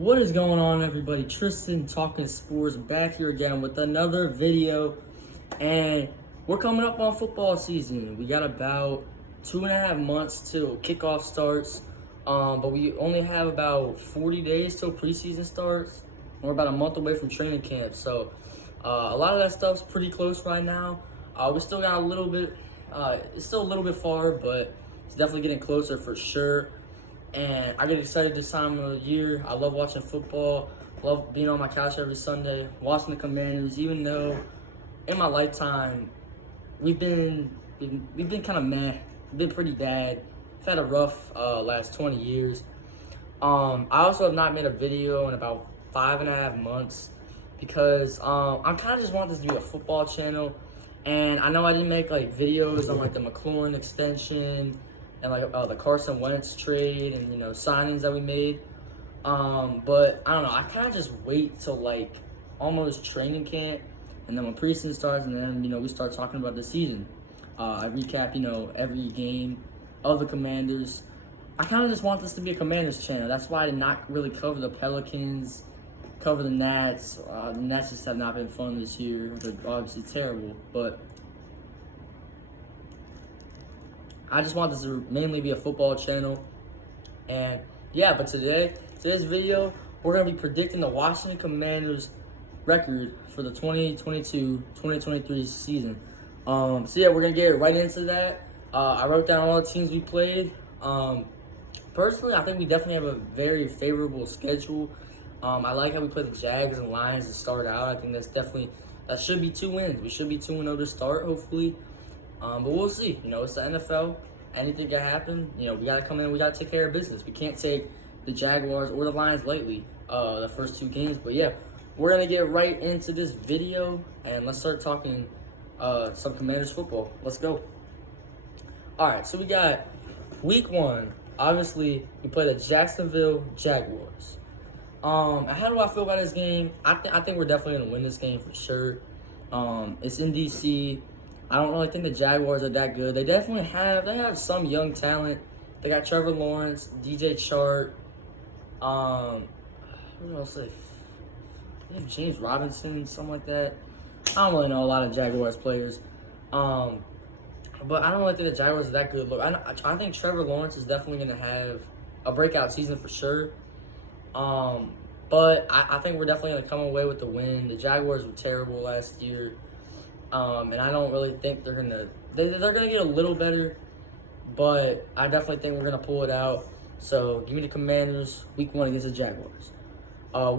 What is going on, everybody? Tristan Talking Sports back here again with another video, and we're coming up on football season. We got about 2.5 months till kickoff starts, but we only have about 40 days till preseason starts. We're about a month away from training camp, so a lot of that stuff's pretty close right now. We still got a little bit, it's still a little bit far, but it's definitely getting closer for sure. And I get excited this time of the year. I love watching football. Love being on my couch every Sunday, watching the Commanders. Even though in my lifetime we've been kind of meh, been pretty bad. I've had a rough last 20 years. I also have not made a video in about 5.5 months because I kind of just want this to be a football channel. And I know I didn't make like videos on like the McLaurin extension and like the Carson Wentz trade and signings that we made, but I don't know. I kind of just wait till like almost training camp, and then when preseason starts, and then we start talking about the season. I recap every game of the Commanders. I kind of just want this to be a Commanders channel. That's why I did not really cover the Pelicans, cover the Nats. The Nats just have not been fun this year. They're obviously terrible, but I just want this to mainly be a football channel. And yeah, but today's video, we're going to be predicting the Washington Commanders record for the 2022-2023 season. So yeah, we're going to get right into that. I wrote down all the teams we played. Personally, I think we definitely have a very favorable schedule. I like how we play the Jags and Lions to start out. I think that should be 2 wins. We should be 2-0 to start, hopefully. But we'll see. It's the NFL. Anything can happen. We got to come in. We got to take care of business. We can't take the Jaguars or the Lions lightly the first 2 games. But yeah, we're going to get right into this video. And let's start talking some Commanders football. Let's go. All right, so we got week 1. Obviously, we play the Jacksonville Jaguars. How do I feel about this game? I think we're definitely going to win this game for sure. It's in D.C., I don't really think the Jaguars are that good. They definitely have some young talent. They got Trevor Lawrence, DJ Chark. Who else? They have James Robinson, something like that. I don't really know a lot of Jaguars players. But I don't really think the Jaguars are that good. Look, I think Trevor Lawrence is definitely going to have a breakout season for sure. But I think we're definitely going to come away with the win. The Jaguars were terrible last year. And I don't really think they're gonna get a little better, but I definitely think we're gonna pull it out. So give me the Commanders week 1 against the Jaguars.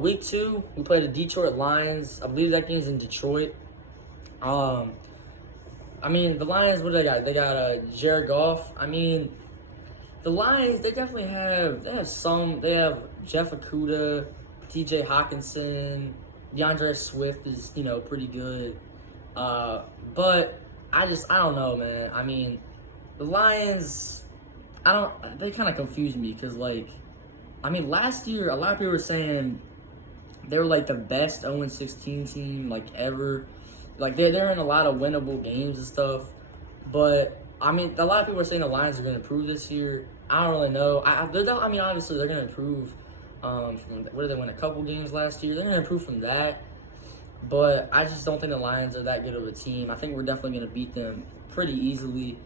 Week 2 we play the Detroit Lions. I believe that game's in Detroit. I mean the Lions, what do they got? They got Jared Goff. I mean the Lions, they definitely have Jeff Okudah, T.J. Hawkinson, DeAndre Swift is pretty good. But I don't know, man. I mean, the Lions, they kind of confuse me because, last year, a lot of people were saying they were, the best 0-16 team, ever. They're in a lot of winnable games and stuff. But, a lot of people are saying the Lions are going to improve this year. I don't really know. Obviously, they're going to improve from, what did they win, a couple games last year? They're going to improve from that. But I just don't think the Lions are that good of a team. I think we're definitely going to beat them pretty easily.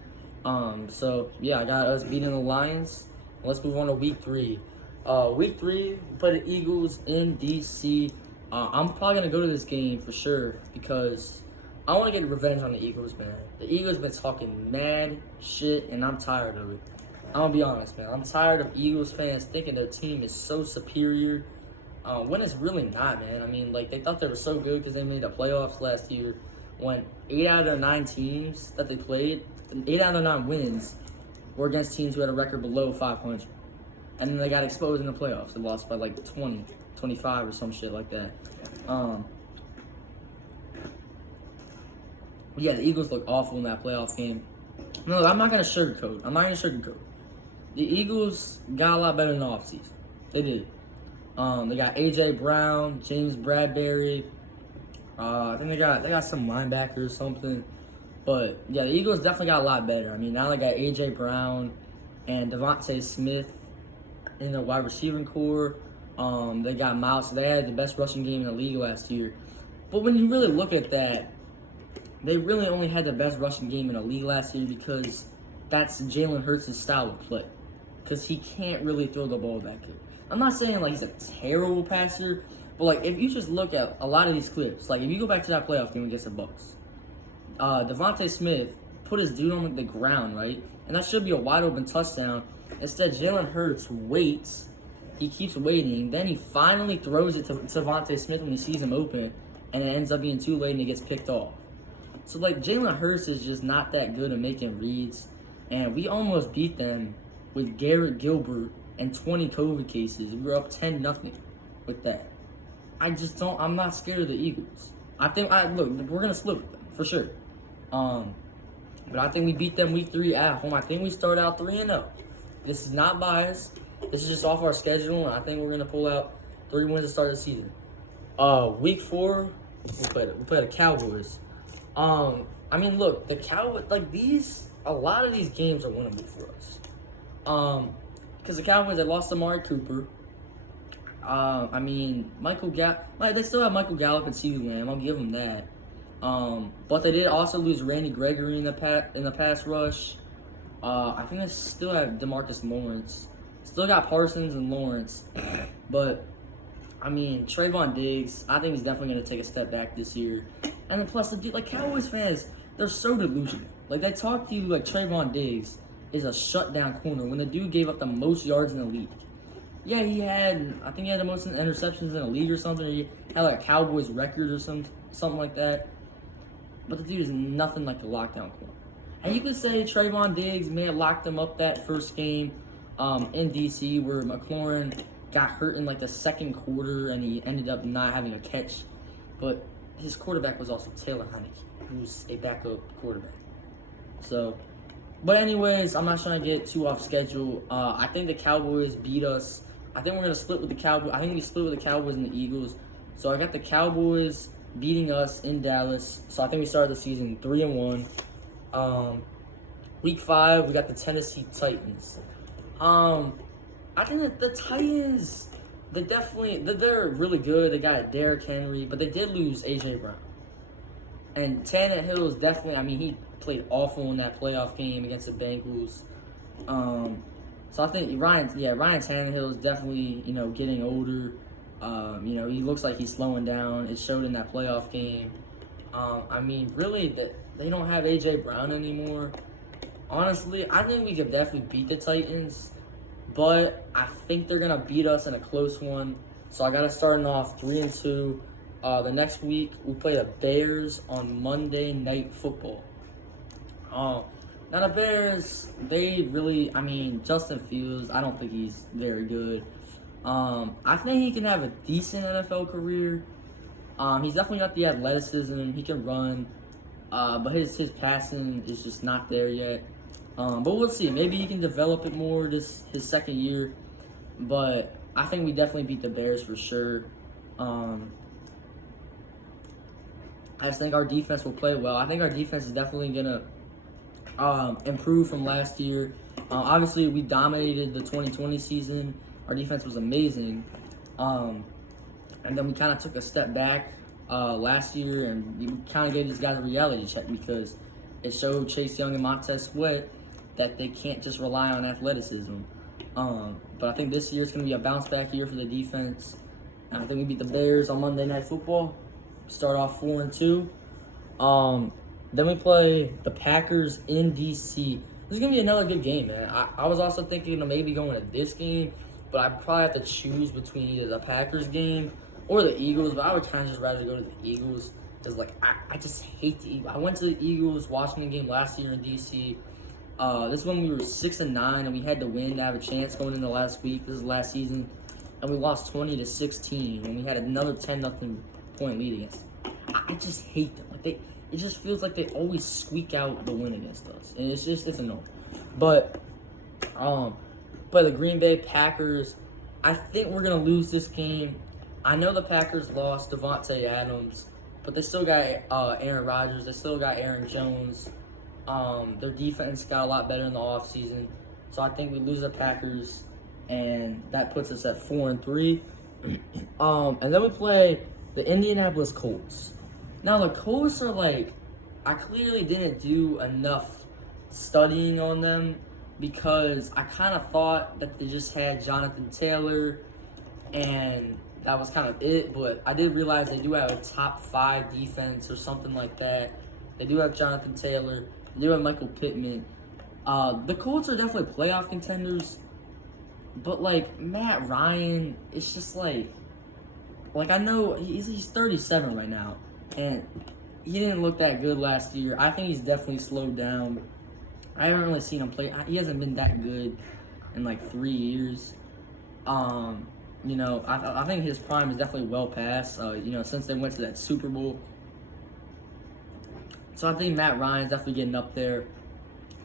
So, yeah, I got us beating the Lions. Let's move on to week 3. Week 3, we play the Eagles in D.C. I'm probably going to go to this game for sure because I want to get revenge on the Eagles, man. The Eagles been talking mad shit, and I'm tired of it. I'm going to be honest, man. I'm tired of Eagles fans thinking their team is so superior. When it's really not, man. They thought they were so good because they made the playoffs last year when 8 out of their 9 teams that they played, 8 out of 9 wins were against teams who had a record below 500. And then they got exposed in the playoffs. They lost by 20, 25 or some shit like that. Yeah, the Eagles look awful in that playoff game. No, I'm not going to sugarcoat. The Eagles got a lot better in the offseason. They did. They got A.J. Brown, James Bradbury. I think they got some linebackers or something. But, yeah, the Eagles definitely got a lot better. Now they got A.J. Brown and Devontae Smith in the wide receiving core. They got Miles. So they had the best rushing game in the league last year. But when you really look at that, they really only had the best rushing game in the league last year because that's Jalen Hurts' style of play. Because he can't really throw the ball that good. I'm not saying like he's a terrible passer, but like if you just look at a lot of these clips, like if you go back to that playoff game against the Bucks, Devontae Smith put his dude on the ground, right? And that should be a wide open touchdown. Instead, Jalen Hurts waits. He keeps waiting. Then he finally throws it to Devontae Smith when he sees him open, and it ends up being too late and it gets picked off. So like Jalen Hurts is just not that good at making reads, and we almost beat them with Garrett Gilbert and 20 COVID cases. We were up 10-0 with that. I'm not scared of the Eagles. Look, we're gonna slip with them for sure. But I think we beat them week 3 at home. I think we start out 3-0. This is not biased. This is just off our schedule, and I think we're gonna pull out 3 wins to start the season. Week 4, we play the Cowboys. I mean, look, the Cowboys, like a lot of these games are winnable for us. Because the Cowboys, they lost Amari Cooper. I mean, they still have Michael Gallup and CeeDee Lamb. I'll give them that. But they did also lose Randy Gregory in the pass rush. I think they still have DeMarcus Lawrence. Still got Parsons and Lawrence. But, I mean, Trayvon Diggs, I think he's definitely going to take a step back this year. And then plus, like, Cowboys fans, they're so delusional. Like, they talk to you like Trayvon Diggs is a shutdown corner when the dude gave up the most yards in the league. Yeah, I think he had the most interceptions in the league or something. Or he had like a Cowboys record or something like that. But the dude is nothing like a lockdown corner. And you could say Trayvon Diggs may have locked him up that first game in DC where McLaurin got hurt in like the second quarter and he ended up not having a catch. But his quarterback was also Taylor Heinicke, who's a backup quarterback. So, but anyways, I'm not trying to get too off schedule. I think the Cowboys beat us. I think we're going to split with the Cowboys. I think we split with the Cowboys and the Eagles. So I got the Cowboys beating us in Dallas. So I think we started the season 3-1. Week 5, we got the Tennessee Titans. I think that the Titans, they're really good. They got Derrick Henry, but they did lose A.J. Brown. And Tannehill is definitely, I mean, he played awful in that playoff game against the Bengals. So I think Ryan Tannehill is definitely, getting older. He looks like he's slowing down. It showed in that playoff game. I mean, really, they don't have A.J. Brown anymore. Honestly, I think we could definitely beat the Titans, but I think they're going to beat us in a close one. So I got to start off 3-2. The next week, we play the Bears on Monday Night Football. Now the Bears, Justin Fields, I don't think he's very good. I think he can have a decent NFL career. He's definitely got the athleticism. He can run. But his passing is just not there yet. But we'll see. Maybe he can develop it more his second year. But I think we definitely beat the Bears for sure. I just think our defense will play well. I think our defense is definitely going to improve from last year. Obviously, we dominated the 2020 season. Our defense was amazing. And then we kind of took a step back last year, and we kind of gave these guys a reality check because it showed Chase Young and Montez Sweat that they can't just rely on athleticism. But I think this year is going to be a bounce back year for the defense. And I think we beat the Bears on Monday Night Football. Start off 4-2. Then we play the Packers in DC. This is going to be another good game, man. I was also thinking of maybe going to this game, but I'd probably have to choose between either the Packers game or the Eagles, but I would kind of just rather go to the Eagles because, I just hate the Eagles. I went to the Eagles Washington game last year in D.C. This is when we were 6-9, and we had to win to have a chance going into last week. This is last season, and we lost 20-16, and we had another 10-0 point lead against them. I just hate them. It just feels like they always squeak out the win against us, and it's annoying. But the Green Bay Packers, I think we're gonna lose this game. I know the Packers lost Devontae Adams, but they still got Aaron Rodgers. They still got Aaron Jones. Their defense got a lot better in the offseason. So I think we lose the Packers, and that puts us at 4-3. And then we play the Indianapolis Colts. Now the Colts are like, I clearly didn't do enough studying on them because I kind of thought that they just had Jonathan Taylor and that was kind of it. But I did realize they do have a top 5 defense or something like that. They do have Jonathan Taylor. They do have Michael Pittman. The Colts are definitely playoff contenders. But like Matt Ryan, it's just like I know he's 37 right now, and he didn't look that good last year. I think he's definitely slowed down. I haven't really seen him play. He hasn't been that good in like 3 years. I think his prime is definitely well past. Since they went to that Super Bowl. So I think Matt Ryan's definitely getting up there.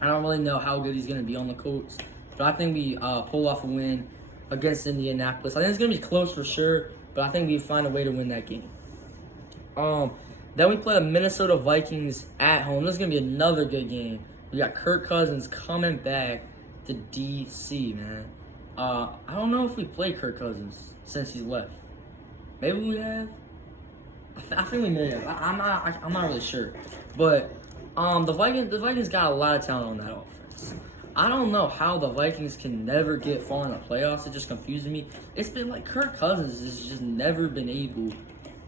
I don't really know how good he's going to be on the Colts, but I think we pull off a win against Indianapolis. I think it's going to be close for sure, but I think we find a way to win that game. Then we play the Minnesota Vikings at home. This is going to be another good game. We got Kirk Cousins coming back to D.C., man. I don't know if we played Kirk Cousins since he's left. Maybe we have. I think we may have. I'm not really sure. But the Vikings got a lot of talent on that offense. I don't know how the Vikings can never get far in the playoffs. It just confuses me. It's been like Kirk Cousins has just never been able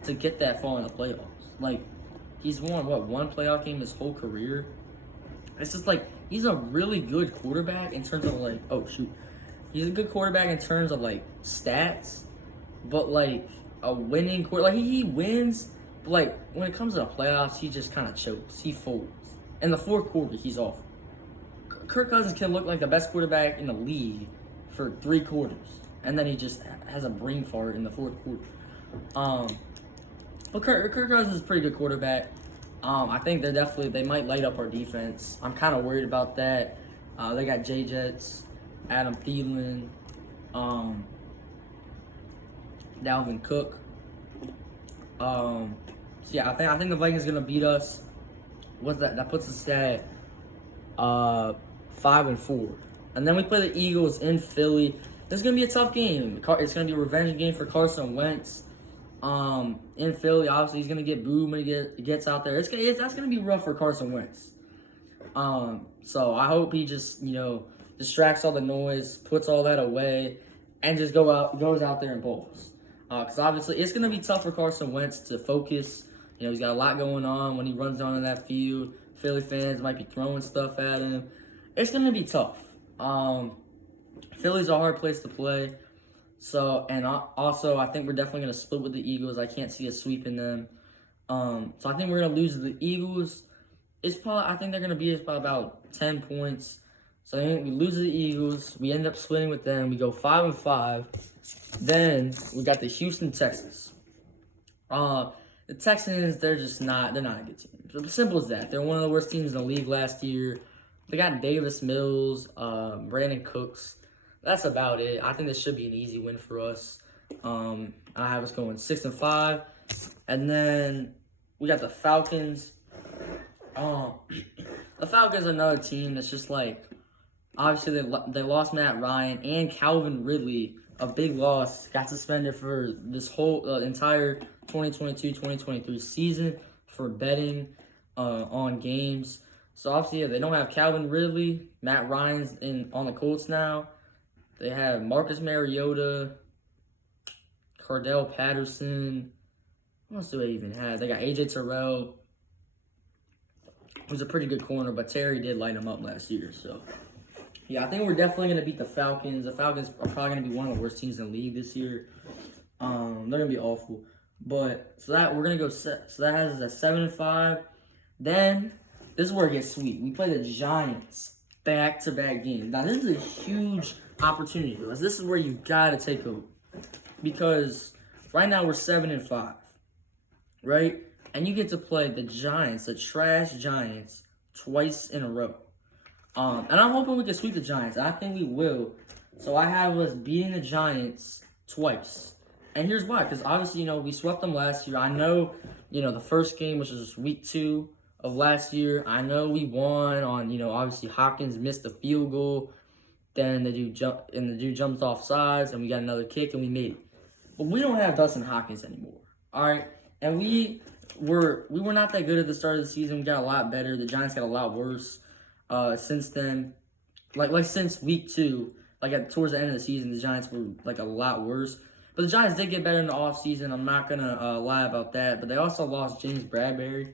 to get that far in the playoffs. Like, he's won, one playoff game his whole career? It's just like, he's a really good quarterback in terms of like, he's a good quarterback in terms of like stats, but like a winning quarterback, like he wins, but like when it comes to the playoffs, he just kind of chokes. He folds. In the fourth quarter, he's awful. Kirk Cousins can look like the best quarterback in the league for 3 quarters, and then he just has a brain fart in the fourth quarter. But Kirk Cousins is a pretty good quarterback. I think they might light up our defense. I'm kind of worried about that. They got J-Jets, Adam Thielen, Dalvin Cook. I think the Vikings are gonna beat us. What's that? That puts us at 5-4, and then we play the Eagles in Philly. This is gonna be a tough game. It's gonna be a revenge game for Carson Wentz. In Philly, obviously he's gonna get booed when he gets out there. That's gonna be rough for Carson Wentz. So I hope he just distracts all the noise, puts all that away, and just goes out there and balls. Because obviously it's gonna be tough for Carson Wentz to focus. He's got a lot going on when he runs down on that field. Philly fans might be throwing stuff at him. It's gonna be tough. Philly's a hard place to play. So, and also, I think we're definitely going to split with the Eagles. I can't see us sweeping them. So I think we're going to lose to the Eagles. I think they're going to beat us by about 10 points. So I think we lose to the Eagles. We end up splitting with them. We go 5-5. Then we got the Houston Texans. The Texans, they're not a good team. It's simple as that. They're one of the worst teams in the league last year. They got Davis Mills, Brandon Cooks. That's about it. I think this should be an easy win for us. I have us going 6-5. And then we got the Falcons. The Falcons are another team that's just like, obviously they lost Matt Ryan and Calvin Ridley, a big loss, got suspended for this whole entire 2022-2023 season for betting on games. So obviously, they don't have Calvin Ridley. Matt Ryan's on the Colts now. They have Marcus Mariota, Cordell Patterson. What else do they even have? They got AJ Terrell, who's a pretty good corner, but Terry did light him up last year. So, yeah, I think we're definitely going to beat the Falcons. The Falcons are probably going to be one of the worst teams in the league this year. They're going to be awful. But, so that has us at 7-5. Then, this is where it gets sweet. We play the Giants back-to-back games. Now, this is a huge opportunity for us. This is where you gotta take over, because right now we're 7-5, right? And you get to play the Giants, the trash Giants, twice in a row. And I'm hoping we can sweep the Giants. I think we will. So I have us beating the Giants twice. And here's why. Because obviously, we swept them last year. I know, the first game, which was week 2 of last year, I know we won on, obviously Hopkins missed the field goal. Then the dude jumps off sides, and we got another kick, and we made it. but we don't have Dustin Hopkins anymore. All right, and we were not that good at the start of the season. We got a lot better. The Giants got a lot worse since then. Like since week 2, towards the end of the season, the Giants were like a lot worse. But the Giants did get better in the offseason. I'm not gonna lie about that. But they also lost James Bradberry,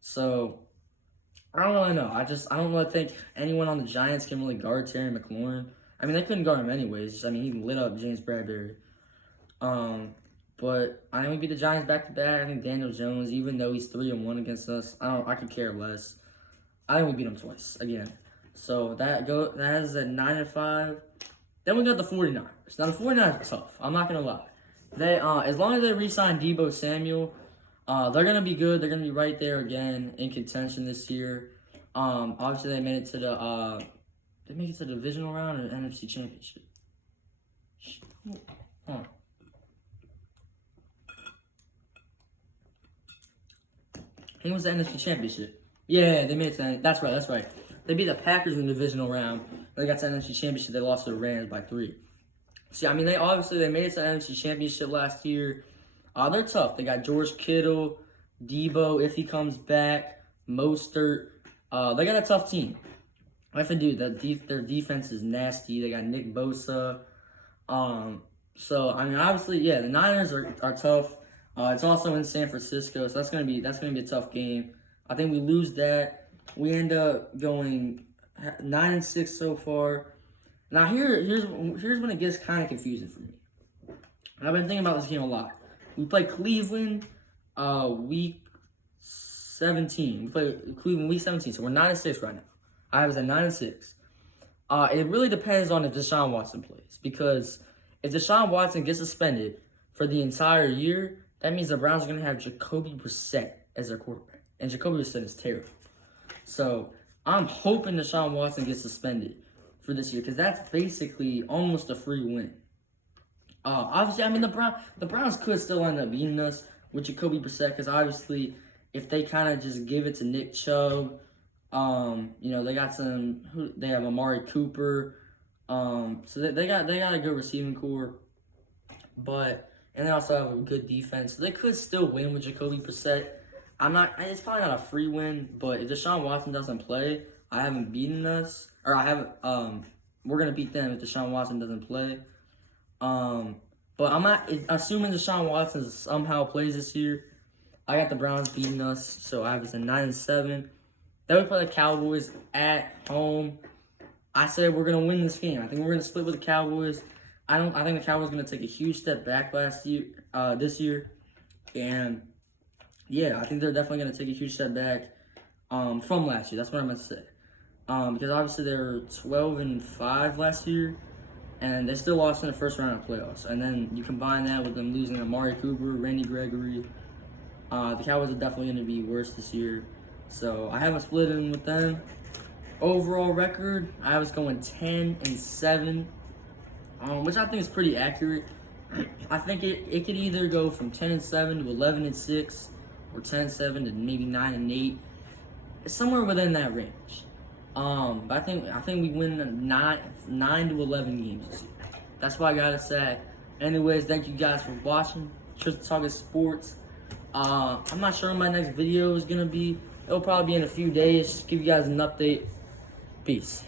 so I don't really know. I don't really think anyone on the Giants can really guard Terry McLaurin. I mean, they couldn't guard him anyways. I mean, he lit up James Bradberry. But I think we beat the Giants back to back. I think Daniel Jones, even though he's 3-1 against us, I could care less. I think we beat him twice again. So that is at 9-5. Then we got the 49ers. Now the 49ers are tough. I'm not gonna lie. They as long as they re-sign Deebo Samuel, they're gonna be good. They're gonna be right there again in contention this year. Obviously they made it to the divisional round or NFC Championship. I think it was the NFC Championship. Yeah, they made it to that's right. They beat the Packers in the divisional round. They got to the NFC Championship. They lost to the Rams by 3. See, I mean, they made it to the NFC Championship last year. They're tough. They got George Kittle, Deebo if he comes back, Mostert. They got a tough team. I have to do that. Their defense is nasty. They got Nick Bosa. So I mean, obviously, yeah, the Niners are tough. It's also in San Francisco, so that's gonna be a tough game. I think we lose that. We end up going 9-6 so far. Now here's when it gets kind of confusing for me. I've been thinking about this game a lot. We play Cleveland week 17. We play Cleveland week 17, so we're 9-6 right now. I was at 9-6. It really depends on if Deshaun Watson plays, because if Deshaun Watson gets suspended for the entire year, that means the Browns are going to have Jacoby Brissett as their quarterback, and Jacoby Brissett is terrible. So I'm hoping Deshaun Watson gets suspended for this year, because that's basically almost a free win. Obviously, I mean, the Browns could still end up beating us with Jacoby Brissett, because obviously, if they kind of just give it to Nick Chubb, they have Amari Cooper, so they got a good receiving core, and they also have a good defense. So they could still win with Jacoby Brissett. It's probably not a free win, but if Deshaun Watson doesn't play, we're gonna beat them if Deshaun Watson doesn't play. But I'm not assuming Deshaun Watson somehow plays this year. I got the Browns beating us, so I was a 9-7. Then we play the Cowboys at home. I said we're gonna win this game. I think we're gonna split with the Cowboys. I think the Cowboys are gonna take a huge step back this year, and yeah, I think they're definitely gonna take a huge step back from last year. That's what I meant to say. Because obviously they were 12-5 last year, and they still lost in the first round of playoffs. And then you combine that with them losing Amari Cooper, Randy Gregory. The Cowboys are definitely gonna be worse this year. So I have a split in with them. Overall record, I was going 10-7, which I think is pretty accurate. I think it could either go from 10-7 to 11-6, or 10-7 to maybe 9-8. It's somewhere within that range. But I think we win 9 to 11 games this year. That's what I gotta say. Anyways, thank you guys for watching. Tristan Talking Sports. I'm not sure when my next video is gonna be. It'll probably be in a few days. Give you guys an update. Peace.